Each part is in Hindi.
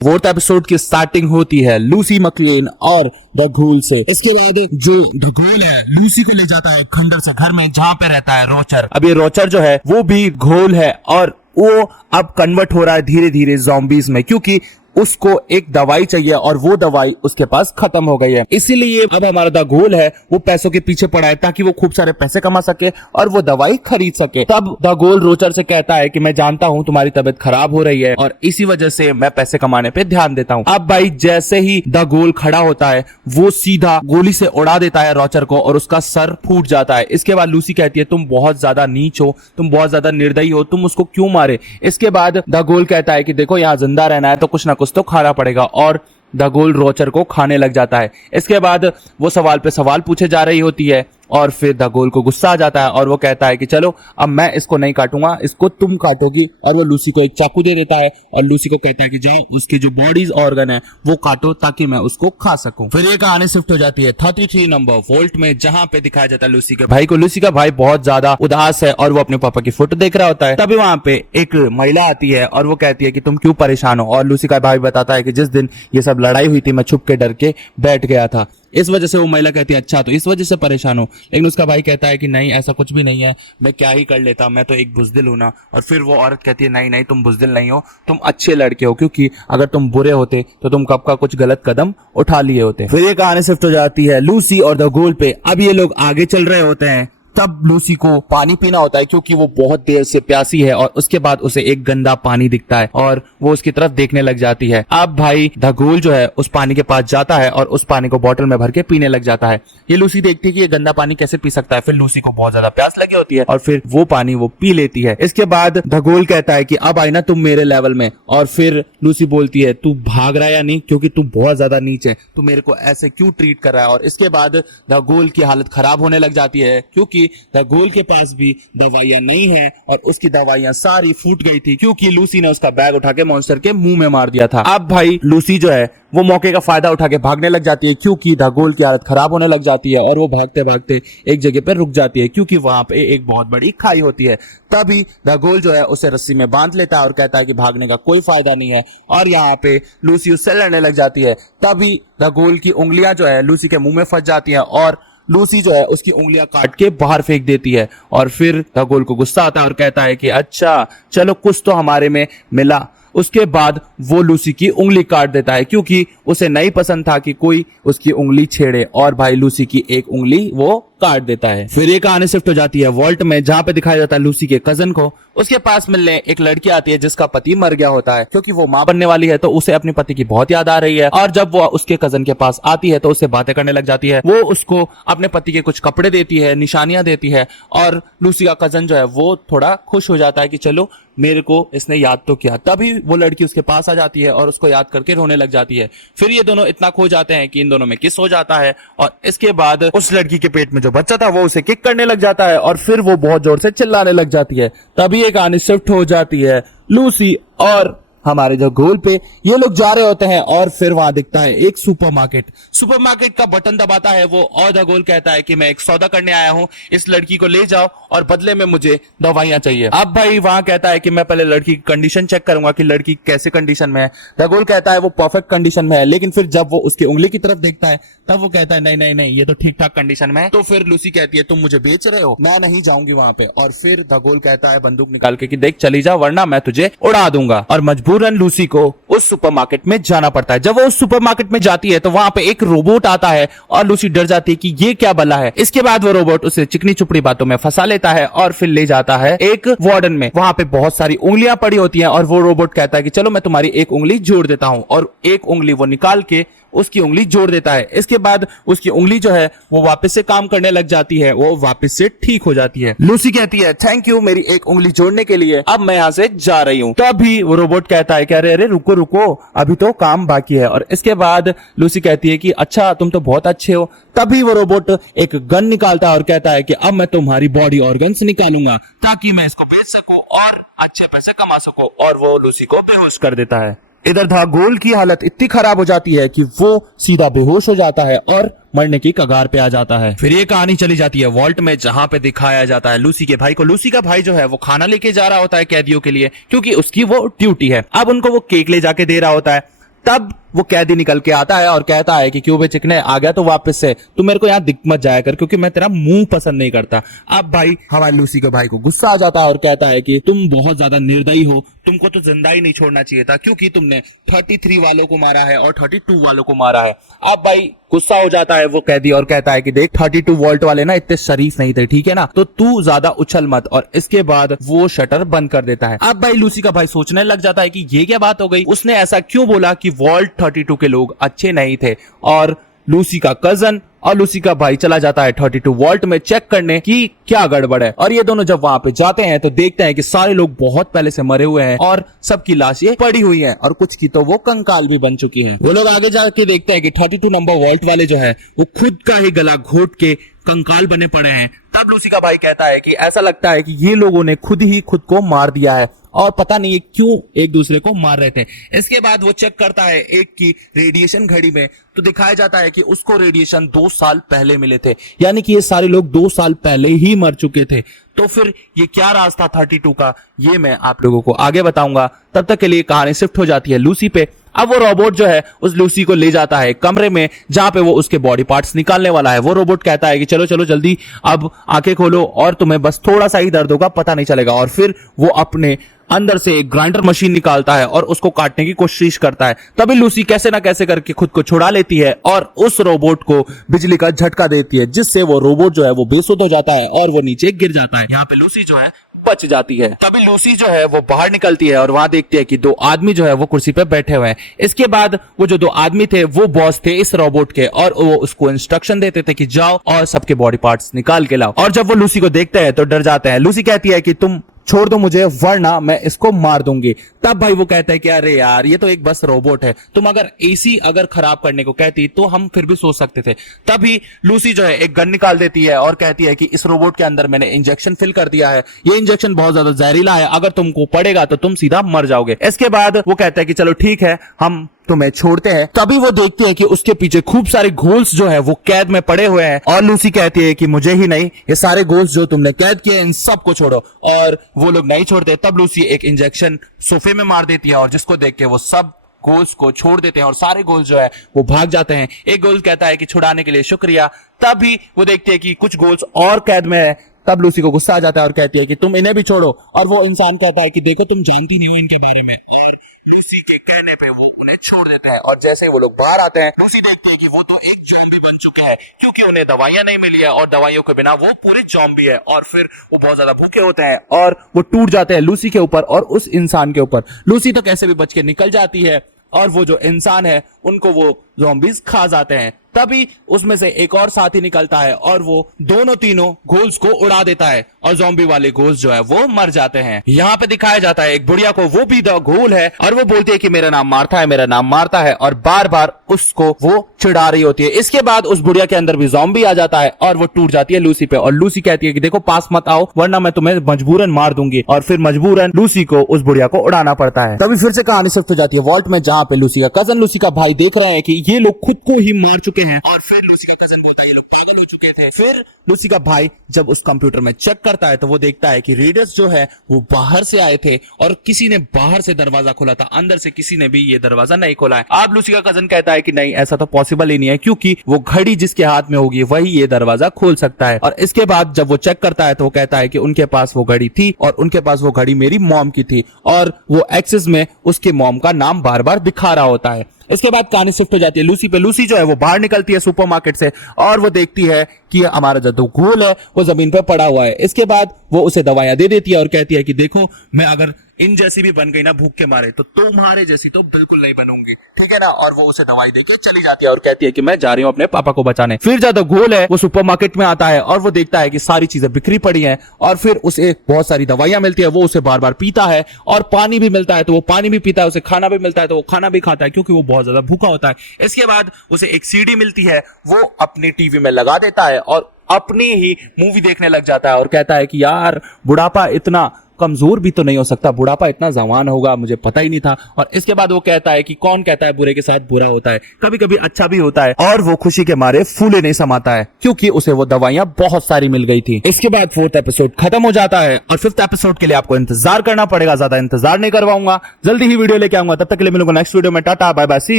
फोर्थ एपिसोड की स्टार्टिंग होती है लूसी मकलेन और द घोल से। इसके बाद जो द घोल है लूसी को ले जाता है खंडर से घर में जहाँ पे रहता है रोचर। अब ये रोचर जो है वो भी घोल है और वो अब कन्वर्ट हो रहा है धीरे धीरे ज़ॉम्बीज में, क्योंकि उसको एक दवाई चाहिए और वो दवाई उसके पास खत्म हो गई है। इसीलिए अब हमारा द घोल है वो पैसों के पीछे पड़ा है ताकि वो खूब सारे पैसे कमा सके और वो दवाई खरीद सके। तब द घोल रोचर से कहता है कि मैं जानता हूँ तुम्हारी तबीयत खराब हो रही है और इसी वजह से मैं पैसे कमाने पे ध्यान देता हूँ। अब भाई जैसे ही द घोल खड़ा होता है वो सीधा गोली से उड़ा देता है रोचर को और उसका सर फूट जाता है। इसके बाद लूसी कहती है तुम बहुत ज्यादा नीच हो, तुम बहुत ज्यादा निर्दयी हो, तुम उसको क्यों मारे। इसके बाद द घोल कहता है कि देखो यहाँ जिंदा रहना है तो कुछ ना कुछ तो खाना पड़ेगा और द घोल रोचर को खाने लग जाता है। इसके बाद वो सवाल पे सवाल पूछे जा रही होती है और फिर द घोल को गुस्सा आ जाता है और वो कहता है कि चलो अब मैं इसको नहीं काटूंगा, इसको तुम काटोगी। और वो लूसी को एक चाकू दे देता है और लूसी को कहता है कि जाओ उसके जो बॉडीज ऑर्गन है वो काटो ताकि मैं उसको खा सकूं। फिर ये कहानी शिफ्ट हो जाती है 33 नंबर वोल्ट में, जहां पे दिखाया जाता है लूसी के भाई को। लूसी का भाई बहुत ज्यादा उदास है और वो अपने पापा की फोटो देख रहा होता है। तभी वहां पे एक महिला आती है और वो कहती है कि तुम क्यों परेशान हो। और लूसी का भाई बताता है कि जिस दिन ये सब लड़ाई हुई थी मैं छुप के डर के बैठ गया था, इस वजह से। वो महिला कहती है अच्छा तो इस वजह से परेशान हो। लेकिन उसका भाई कहता है कि नहीं ऐसा कुछ भी नहीं है, मैं क्या ही कर लेता, मैं तो एक बुजदिल हूं ना। और फिर वो औरत कहती है नहीं नहीं तुम बुजदिल नहीं हो, तुम अच्छे लड़के हो, क्योंकि अगर तुम बुरे होते तो तुम कब का कुछ गलत कदम उठा लिए होते। फिर ये कहानी शिफ्ट हो जाती है लूसी और द घोल पे। अब ये लोग आगे चल रहे होते हैं। तब लूसी को पानी पीना होता है क्योंकि वो बहुत देर से प्यासी है और उसके बाद उसे एक गंदा पानी दिखता है और वो उसकी तरफ देखने लग जाती है। अब भाई द घोल जो है उस पानी के पास जाता है और उस पानी को बोतल में भर के पीने लग जाता है। ये लूसी देखती है कि ये गंदा पानी कैसे पी सकता है। फिर लूसी को बहुत ज्यादा प्यास लगी होती है और फिर वो पानी वो पी लेती है। इसके बाद द घोल कहता है कि अब आई ना तुम मेरे लेवल में। और फिर लूसी बोलती है तू भाग रहा है या नहीं, क्योंकि तू बहुत ज्यादा नीच है, तू मेरे को ऐसे क्यों ट्रीट कर रहा है। और इसके बाद द घोल की हालत खराब होने लग जाती है क्योंकि द घोल के पास भी दवाइयां नहीं है और उसकी दवाइयां सारी फूट गई थी क्योंकि लूसी ने उसका बैग उठा के मॉन्स्टर के मुंह में मार दिया था। अब भाई लूसी जो है वो मौके का फायदा उठा के भागने लग जाती है क्योंकि द घोल की हालत खराब होने लग जाती है और वो भागते भागते एक जगह पर रुक जाती है क्योंकि वहां पे एक बहुत बड़ी खाई होती है। तभी द घोल जो है उसे रस्सी में बांध लेता है और कहता है कि भागने का कोई फायदा नहीं है और यहाँ पे लूसी उससे लड़ने लग जाती है। तभी द घोल की उंगलियां जो है लूसी के मुंह में फंस जाती हैं और लूसी जो है उसकी उंगलियां काट के बाहर फेंक देती है। और फिर द घोल को गुस्सा आता है और कहता है कि अच्छा चलो कुछ तो हमारे में मिला। उसके बाद वो लूसी की उंगली काट देता है क्योंकि उसे नहीं पसंद था कि कोई उसकी उंगली छेड़े और भाई लूसी की एक उंगली वो काट देता है। फिर ये कहानी शिफ्ट हो जाती है वॉल्ट में, जहां पे दिखाया जाता है लूसी के कजन को। उसके पास मिलने एक लड़की आती है जिसका पति मर गया होता है क्योंकि वो मां बनने वाली है तो उसे अपने पति की बहुत याद आ रही है। और जब वो उसके कजन के पास आती है तो उससे बातें करने लग जाती है। वो उसको अपने पति के कुछ कपड़े देती है, निशानियां देती है और लूसी का कजन जो है वो थोड़ा खुश हो जाता है कि चलो मेरे को इसने याद तो किया। तभी वो लड़की उसके पास आ जाती है और उसको याद करके रोने लग जाती है। फिर ये दोनों इतना खो जाते हैं कि इन दोनों में किस हो जाता है और इसके बाद उस लड़की के पेट में जो बच्चा था वो उसे किक करने लग जाता है और फिर वो बहुत जोर से चिल्लाने लग जाती है। तभी एक कहानी शिफ्ट हो जाती है लूसी और हमारे जो घोल पे। ये लोग जा रहे होते हैं और फिर वहां दिखता है एक सुपरमार्केट का बटन दबाता है वो और द घोल कहता है कि मैं एक सौदा करने आया हूं, इस लड़की को ले जाओ और बदले में मुझे दवाइयां चाहिए। अब भाई वहां कहता है कि मैं पहले लड़की की कंडीशन चेक करूंगा कि लड़की कैसे कंडीशन में है। द घोल कहता है वो परफेक्ट कंडीशन में है, लेकिन फिर जब वो उसकी उंगली की तरफ देखता है तब वो कहता है नहीं नहीं नहीं ये तो ठीक ठाक कंडीशन में है। तो फिर लूसी कहती है तुम मुझे बेच रहे हो, मैं नहीं जाऊंगी वहां पे। और फिर द घोल कहता है बंदूक निकाल के कि देख चली जा वरना मैं तुझे उड़ा दूंगा। और मजबूरन लूसी को उस सुपरमार्केट में जाना पड़ता है। जब वो उस सुपरमार्केट में जाती है तो वहां पे एक रोबोट आता है और लूसी डर जाती है कि ये क्या बला है। इसके बाद वो रोबोट उसे चिकनी चुपड़ी बातों में फंसा लेता है और फिर ले जाता है एक वार्डन में। वहां पे बहुत सारी उंगलियां पड़ी होती हैं और वो रोबोट कहता है कि चलो मैं तुम्हारी एक उंगली जोड़ देता हूं और एक उंगली वो निकाल के उसकी उंगली जोड़ देता है। इसके बाद उसकी उंगली जो है वो वापस से काम करने लग जाती है, वो वापस से ठीक हो जाती है। लूसी कहती है थैंक यू मेरी एक उंगली जोड़ने के लिए, अब मैं यहाँ से जा रही हूँ। तभी वो रोबोट कहता है कि अरे अरे रुको रुको अभी तो काम बाकी है। और इसके बाद लूसी कहती है कि अच्छा तुम तो बहुत अच्छे हो। तभी वो रोबोट एक गन निकालता है और कहता है कि अब मैं तुम्हारी बॉडी ऑर्गन्स निकालूंगा ताकि मैं इसको बेच सकूं और अच्छे पैसे कमा सकूं। और वो लूसी को बेहोश कर देता है। इधर द घोल की हालत इतनी खराब हो जाती है कि वो सीधा बेहोश हो जाता है और मरने की कगार पे आ जाता है। फिर ये कहानी चली जाती है वॉल्ट में, जहां पे दिखाया जाता है लूसी के भाई को। लूसी का भाई जो है वो खाना लेके जा रहा होता है कैदियों के लिए क्योंकि उसकी वो ड्यूटी है। अब उनको वो केक ले जाके दे रहा होता है। तब वो कैदी निकल के आता है और कहता है कि क्यों बे चिकने, आ गया तो वापस से, तू मेरे को यहाँ दिख मत जाया कर क्योंकि मैं तेरा मुंह पसंद नहीं करता। अब भाई हमारे लूसी के भाई को गुस्सा आ जाता है और कहता है कि तुम बहुत ज्यादा निर्दयी हो, तुमको तो जिंदा ही नहीं छोड़ना चाहिए था क्योंकि तुमने 33 वालों को मारा है और 32 वालों को मारा है। अब भाई गुस्सा हो जाता है वो कैदी और कहता है कि देख 32 वोल्ट वाले ना इतने शरीफ नहीं थे, ठीक है ना, तो तू ज्यादा उछल मत। और इसके बाद वो शटर बंद कर देता है। अब भाई लूसी का भाई सोचने लग जाता है कि ये क्या बात हो गई, उसने ऐसा क्यों बोला कि वोल्ट 32 के लोग अच्छे नहीं थे। और लूसी का कजन और लूसी का भाई चला जाता है 32 वोल्ट में चेक करने की क्या गड़बड़ है। और ये दोनों जब वहां पे जाते हैं तो देखते हैं कि सारे लोग बहुत पहले से मरे हुए हैं और सबकी लाशें पड़ी हुई हैं और कुछ की तो वो कंकाल भी बन चुकी हैं। वो लोग आगे जाके देखते हैं कि 32 नंबर वोल्ट वाले जो है वो खुद का ही गला घोट के कंकाल बने पड़े हैं। तब लूसी का भाई कहता है कि ऐसा लगता है कि ये लोगों ने खुद ही खुद को मार दिया है और पता नहीं क्यों एक दूसरे को मार रहे थे। इसके बाद वो चेक करता है एक की रेडिएशन घड़ी में, तो दिखाया जाता है कि उसको रेडिएशन 2 साल पहले मिले थे, यानी कि ये सारे लोग 2 साल पहले ही मर चुके थे। तो फिर ये क्या राज था 32 का, ये मैं आप लोगों को आगे बताऊंगा। तब तक के लिए कहानी शिफ्ट हो जाती है लूसी पे। अब वो रोबोट जो है उस लूसी को ले जाता है कमरे में जहां पे वो उसके बॉडी पार्ट्स निकालने वाला है। वो रोबोट कहता है कि चलो चलो जल्दी अब आंखें खोलो और तुम्हें बस थोड़ा सा ही दर्द होगा, पता नहीं चलेगा। और फिर वो अपने अंदर से एक ग्राइंडर मशीन निकालता है और उसको काटने की कोशिश करता है। तभी लूसी कैसे ना कैसे करके खुद को छुड़ा लेती है और उस रोबोट को बिजली का झटका देती है, जिससे वो रोबोट जो है वो बेसुध हो जाता है और वो नीचे गिर जाता है। यहाँ पे लूसी जो है बच जाती है। तभी लूसी जो है वो बाहर निकलती है और वहां देखती है कि 2 आदमी जो है वो कुर्सी पे बैठे हुए हैं। इसके बाद वो जो 2 आदमी थे वो बॉस थे इस रोबोट के और वो उसको इंस्ट्रक्शन देते थे कि जाओ और सबके बॉडी पार्ट्स निकाल के लाओ। और जब वो लूसी को देखते हैं तो डर जाते हैं। लूसी कहती है कि तुम छोड़ दो मुझे वरना मैं इसको मार दूंगी। तब भाई वो कहता है कि अरे यार ये तो एक बस रोबोट है, तुम अगर एसी अगर खराब करने को कहती तो हम फिर भी सोच सकते थे। तभी लूसी जो है एक गन निकाल देती है और कहती है कि इस रोबोट के अंदर मैंने इंजेक्शन फिल कर दिया है, ये इंजेक्शन बहुत ज्यादा जहरीला है, अगर तुमको पड़ेगा तो तुम सीधा मर जाओगे। इसके बाद वो कहता है कि चलो ठीक है हम तुम्हें छोड़ते हैं। तभी वो देखते हैं कि उसके पीछे खूब सारे घोल्स जो है वो कैद में पड़े हुए हैं और लूसी कहती है कि मुझे ही नहीं, ये सारे घोल्स जो तुमने कैद किए इन सबको छोड़ो। और वो लोग नहीं छोड़ते। तब लूसी एक इंजेक्शन सोफे में मार देती है और जिसको देख के वो सब गोल्स को छोड़ देते हैं और सारे गोल्स जो है वो भाग जाते हैं। एक गोल कहता है कि छुड़ाने के लिए शुक्रिया। तभी वो देखते हैं कि कुछ गोल्स और कैद में है। तब लूसी को गुस्सा आ जाता है और कहती है कि तुम इन्हें भी छोड़ो। और वो इंसान कहता है कि देखो तुम जानती नहीं हो इनके बारे में। लूसी के कहने पे वो उन्हें छोड़ देते हैं और जैसे ही वो लोग बाहर आते हैं लूसी देखती है कि वो तो एक ज़ॉम्बी बन चुके हैं क्योंकि उन्हें दवाइयां नहीं मिली है और दवाइयों के बिना वो पूरे ज़ॉम्बी है। और फिर वो बहुत ज्यादा भूखे होते हैं और वो टूट जाते हैं लूसी के ऊपर और उस इंसान के ऊपर। लूसी तो कैसे भी बच के निकल जाती है और वो जो इंसान है उनको वो ज़ॉम्बीज खा जाते हैं। तभी उसमें से एक और साथी निकलता है और वो दोनों तीनों घोल्स को उड़ा देता है और ज़ॉम्बी वाले घोल्स जो है वो मर जाते हैं। यहाँ पे दिखाया जाता है एक बुढ़िया को, वो भी द घोल है और वो बोलती है कि मेरा नाम मार्था है, मेरा नाम मार्था है और बार बार उसको वो चिढ़ा रही होती है। इसके बाद उस बुढ़िया के अंदर भी ज़ॉम्बी आ जाता है और वो टूट जाती है लूसी पे और लूसी कहती है कि देखो पास मत आओ वरना मैं तुम्हें मजबूरन मार दूंगी। और फिर मजबूरन लूसी को उस बुढ़िया को उड़ाना पड़ता है। तभी फिर से कहानी शिफ्ट हो जाती है वॉल्ट में, जहाँ पे लूसी का कजन लूसी का भाई देख रहे हैं कि ये लोग खुद को ही मार चुके हैं। और फिर लूसी का कजन बोलता है ये लोग पागल हो चुके थे। फिर लूसी का भाई जब उस कंप्यूटर में चेक करता है तो वो देखता है कि रेडर्स जो है वो बाहर से आए थे और किसी ने बाहर से दरवाजा खोला था, अंदर से किसी ने भी ये दरवाजा नहीं खोला है। अब लूसी का कजन कहता है कि नहीं ऐसा तो पॉसिबल ही नहीं है क्योंकि वो घड़ी जिसके हाथ में होगी वही ये दरवाजा खोल सकता है। और इसके बाद जब वो चेक करता है तो वो कहता है कि उनके पास वो घड़ी थी और उनके पास वो घड़ी मेरी मॉम की थी और वो एक्सेस में उसके मॉम का नाम बार बार दिखा रहा होता है। इसके बाद कहानी शिफ्ट हो जाती है लूसी पे। लूसी जो है वो बाहर निकलती है सुपरमार्केट से और वो देखती है कि हमारा जो घोल है वो जमीन पे पड़ा हुआ है। इसके बाद वो उसे दवाइयां दे देती है और कहती है कि देखो मैं अगर इन जैसी भी बन गई ना भूख के मारे तो तुम्हारे जैसी तो बिल्कुल नहीं बनूंगी, ठीक है ना। और वो उसे दवाई देके चली जाती है और कहती है कि मैं जा रही हूँ अपने पापा को बचाने। फिर ज्यादा घोल है वो सुपरमार्केट में आता है और वो देखता है कि सारी चीजें बिखरी पड़ी हैं और फिर उसे बहुत सारी दवाइयां मिलती है। वो उसे बार बार पीता है और पानी भी मिलता है तो वो पानी भी पीता है, उसे खाना भी मिलता है तो वो खाना भी खाता है क्योंकि वो बहुत ज्यादा भूखा होता है। इसके बाद उसे एक सीडी मिलती है, वो अपनी टीवी में लगा देता है और अपनी ही मूवी देखने लग जाता है और कहता है कि यार बुढ़ापा इतना कमजोर भी तो नहीं हो सकता, बुढ़ापा इतना जवान होगा मुझे पता ही नहीं था। और इसके बाद वो कहता है कि कौन कहता है बुरे के साथ बुरा होता है, कभी कभी अच्छा भी होता है। और वो खुशी के मारे फूले नहीं समाता है क्योंकि उसे वो दवाइयां बहुत सारी मिल गई थी। इसके बाद 4th एपिसोड खत्म हो जाता है और 5th एपिसोड के लिए आपको इंतजार करना पड़ेगा, ज्यादा इंतजार नहीं करवाऊंगा, जल्दी ही वीडियो लेके आऊंगा। तब तक के लिए मिलूंगा नेक्स्ट वीडियो में। Tata bye bye, see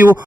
you.